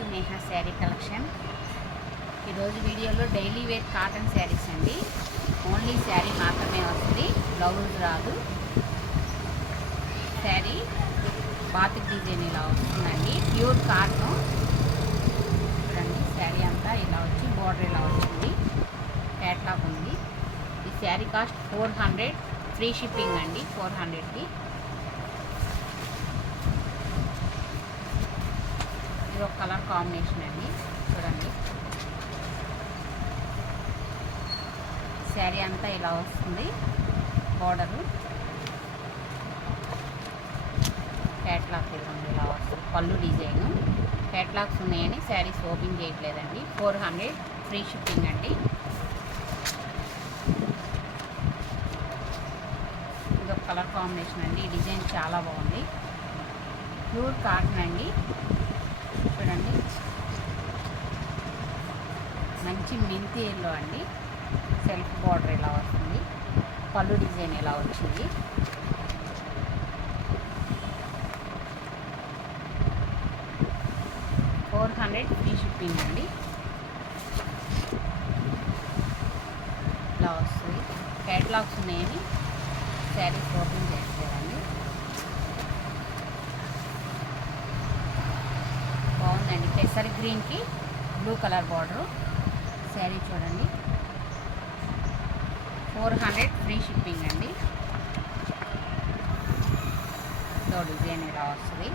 To Neha sari collection. ఈరోజు వీడియోలో daily wear cotton saris అండి. ఓన్లీ శారీ మాత్రమే వస్తుంది, బ్లౌజ్ రాదు. శారీ బాతిక్ డిజైన్ ఇలా వస్తుందండి, ప్యూర్ కాటన్. చూడండి, శారీ అంతా ఇలా వచ్చి బోర్డర్ ఇలా వచ్చింది, క్యాట్లాగ్ ఉంది. ఈ శారీ కాస్ట్ 400, ఫ్రీ షిప్పింగ్ అండి. 400కి ఇది ఒక కలర్ కాంబినేషన్ అండి. చూడండి, శారీ అంతా ఇలా వస్తుంది, బోర్డరు క్యాట్లాగ్ ఇవ్వండి ఇలా వస్తుంది. పళ్ళు డిజైను క్యాట్లాగ్స్ ఉన్నాయని శారీస్ ఓపెన్ చేయట్లేదండి. 400, ఫ్రీ షిప్పింగ్ అండి. ఇది ఒక కలర్ కాంబినేషన్ అండి. ఈ డిజైన్ చాలా బాగుంది, ప్యూర్ కాటన్ అండి. చూడండి, మంచి మెంతి ఎల్లో అండి. సెల్ఫ్ బార్డర్ ఇలా వస్తుంది, పళ్ళు డిజైన్ ఇలా వచ్చింది. $400, ఫ్రీ షిప్పింగ్ అండి. ఇలా వస్తుంది. క్యాటలాగ్స్ ఉన్నాయని శారీస్ ఓపెన్ చేయట్లేదండి. బాగుందండి, కేసరి గ్రీన్కి బ్లూ కలర్ బార్డరు. శారీ చూడండి, 400, ఫ్రీ షిప్పింగ్ అండి. దో డిజైన్ ఇలా వస్తుంది,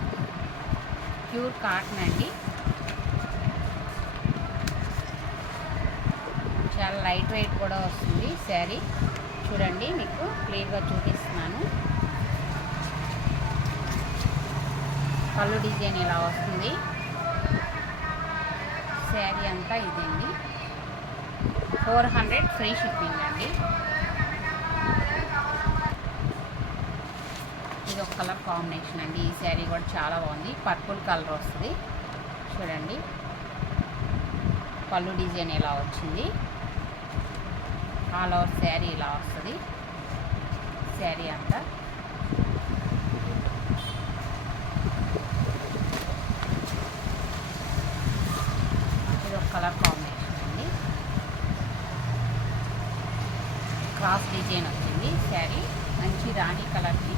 ప్యూర్ కాటన్ అండి. చాలా లైట్ వెయిట్ కూడా వస్తుంది శారీ. చూడండి, మీకు క్లియర్గా చూపిస్తున్నాను. పళ్ళు డిజైన్ ఇలా వస్తుంది. శారీ అంతా ఇదండి, 400, ఫ్రీ షిప్పింగ్ అండి. ఇది ఒక కలర్ కాంబినేషన్ అండి. ఈ శారీ కూడా చాలా బాగుంది, పర్పుల్ కలర్ వస్తుంది. చూడండి, పళ్ళు డిజైన్ ఇలా వచ్చింది, ఆల్ ఓవర్ శారీ ఇలా వస్తుంది. శారీ అంతా ఇది ఒక కలర్ కాంబినేషన్ అండి. క్రాస్ డిజైన్ వచ్చింది శారీ, మంచి రాణి కలర్కి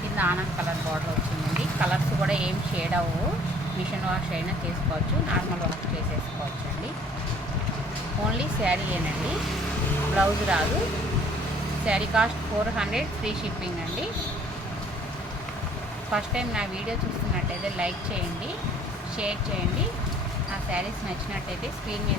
కింద ఆనంద్ కలర్ బార్డర్ వచ్చిందండి. కలర్స్ కూడా ఏం షేడ్ అవ్వవు, మిషన్ వాష్ అయినా చేసుకోవచ్చు, నార్మల్ వాష్ చేసేసుకోవచ్చు అండి. ఓన్లీ శారీయేనండి, బ్లౌజ్ రాదు. శారీ కాస్ట్ 400, ఫ్రీ షిప్పింగ్ అండి. ఫస్ట్ టైం నా వీడియో చూస్తున్నట్టయితే లైక్ చేయండి, షేర్ చేయండి. ఆ శారీస్ నచ్చినట్టయితే స్క్రీన్ మీద